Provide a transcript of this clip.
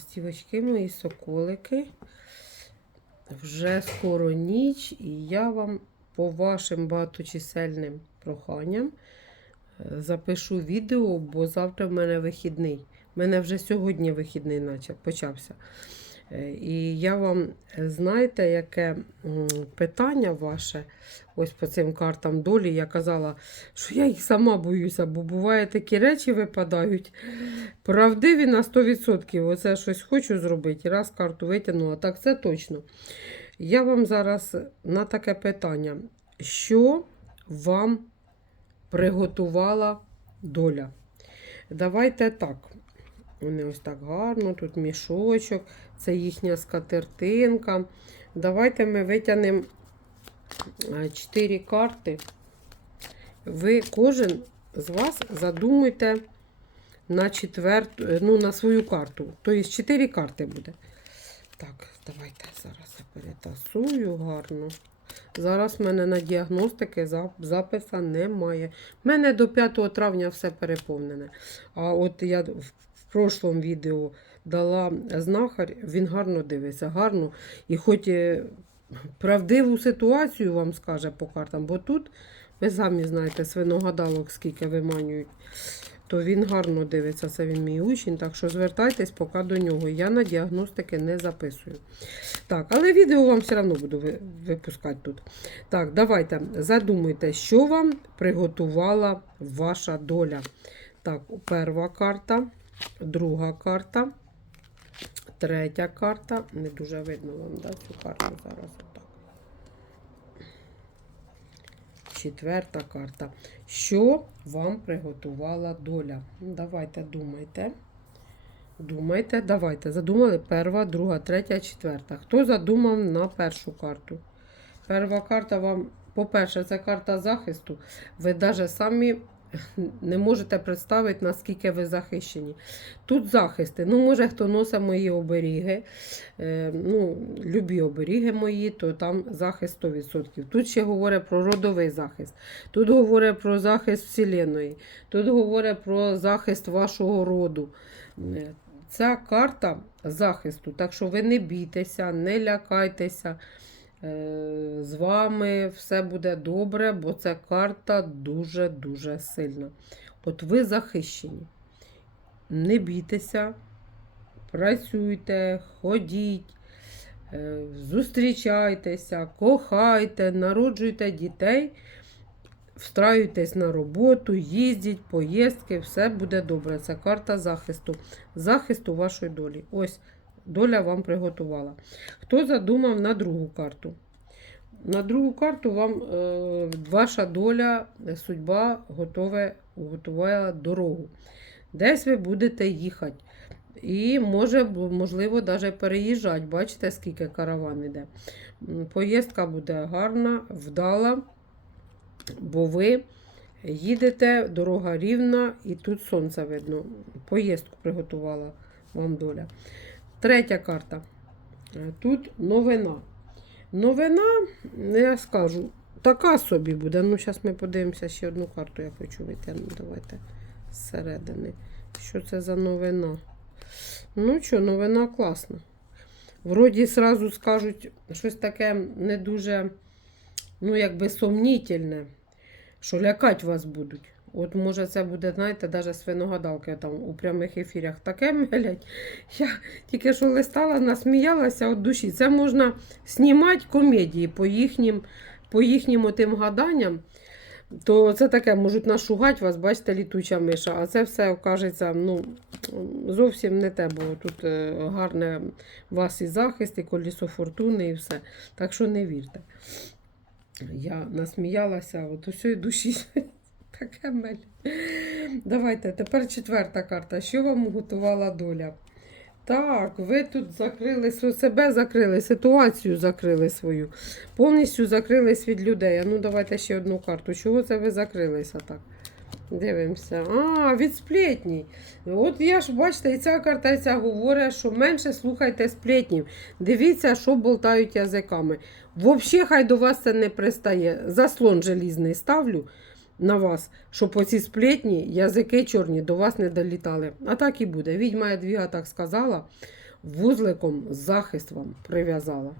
Стівочки мої соколики. Вже скоро ніч, і я вам по вашим багаточисельним проханням е, запишу відео, бо завтра в мене вихідний. У мене вже сьогодні вихідний наче почався. Е, І я вам, е, знаєте, яке питання ваше, ось по цим картам долі, я казала, що я їх сама боюся, бо буває такі речі випадають. Правдиві на 100%. Оце щось хочу зробити. Раз карту витягнула. Так, це точно. Я вам зараз на таке питання. Що вам приготувала доля? Давайте так. Вони ось так гарно, тут мішочок, це їхня скатертинка. Давайте ми витягнемо 4 карти. Ви кожен з вас задумуйте на четверту, е, ну, на свою карту. Тобто 4 карти буде. Так, давайте зараз я перетасую гарно. Зараз в мене на діагностики зап- записа немає. У мене до 5 травня все переповнене. А от я прошлому відео дала знахар, він гарно дивиться, гарно. І хоч е, правдиву ситуацію вам скаже по картам, бо тут, ви самі знаєте, свиногадалок скільки виманюють то він гарно дивиться, це він мій учень, так що звертайтесь поки до нього. Я на діагностики не записую. Так, але відео вам все одно буду випускати тут. Так, давайте задумайте, що вам приготувала ваша доля. Так, перша карта, друга карта, третя карта. Не дуже видно вам да, цю карту зараз. Отак. Четверта карта. Що вам приготувала доля? Давайте думайте. Думайте, давайте. Задумали перша, друга, третя, четверта. Хто задумав на першу карту? Перша карта вам, по-перше, це карта захисту. Ви навіть самі не можете представити, наскільки ви захищені. Тут захисти. Ну, може, хто носить мої оберіги, е, ну, любі оберіги мої, то там захист 100%. Тут ще говорить про родовий захист. Тут говорить про захист Вселеної. Тут говорить про захист вашого роду. Е, Ця карта захисту, так що ви не бійтеся, не лякайтеся. Е, З вами все буде добре, бо ця карта дуже-дуже сильна. От ви захищені. Не бійтеся, працюйте, ходіть, е, зустрічайтеся, кохайте, народжуйте дітей, встраюйтесь на роботу, їздіть, поїздки, все буде добре. Це карта захисту, захисту вашої долі. Ось доля вам приготувала. Хто задумав на другу карту? На другу карту вам е, ваша доля, е, судьба готове, готувала дорогу. Десь ви будете їхати. І може, можливо, навіть переїжджати. Бачите, скільки караван іде. Поїздка буде гарна, вдала, бо ви їдете, дорога рівна, і тут сонце видно. Поїздку приготувала вам доля. Третя карта. Е, Тут новина. Новина, ну, я скажу, така собі буде. Ну, зараз ми подивимося ще одну карту, я хочу витягнути. Давайте зсередини. Що це за новина? Ну що, новина класна. Вроді сразу скажуть щось таке не дуже, ну, якби сумнітельне, що лякати вас будуть. От може це буде, знаєте, навіть свиногадалки там у прямих ефірах таке мелять. Я тільки що листала, насміялася від душі. Це можна знімати комедії по їхнім, по їхнім тим гаданням. То це таке, можуть нашугати вас, бачите, літуча миша, а це все окажеться ну, зовсім не те, бо тут е, гарне у вас і захист, і колісо фортуни, і все. Так що не вірте. Я насміялася от усієї душі. Таке. Давайте, тепер четверта карта. Що вам готувала доля? Так, ви тут закрили себе, закрили, ситуацію закрили свою. Повністю закрились від людей. А ну давайте ще одну карту. Чого це ви закрилися так? Дивимося. А, від сплетні. От я ж бачите, і ця карта ця говорить, що менше слухайте сплетнів. Дивіться, що болтають язиками. Взагалі, хай до вас це не пристає. Заслон желізний ставлю на вас, щоб оці сплетні, язики чорні до вас не долітали. А так і буде. Відьма Ядвіга так сказала. вузликом захист вам прив'язала.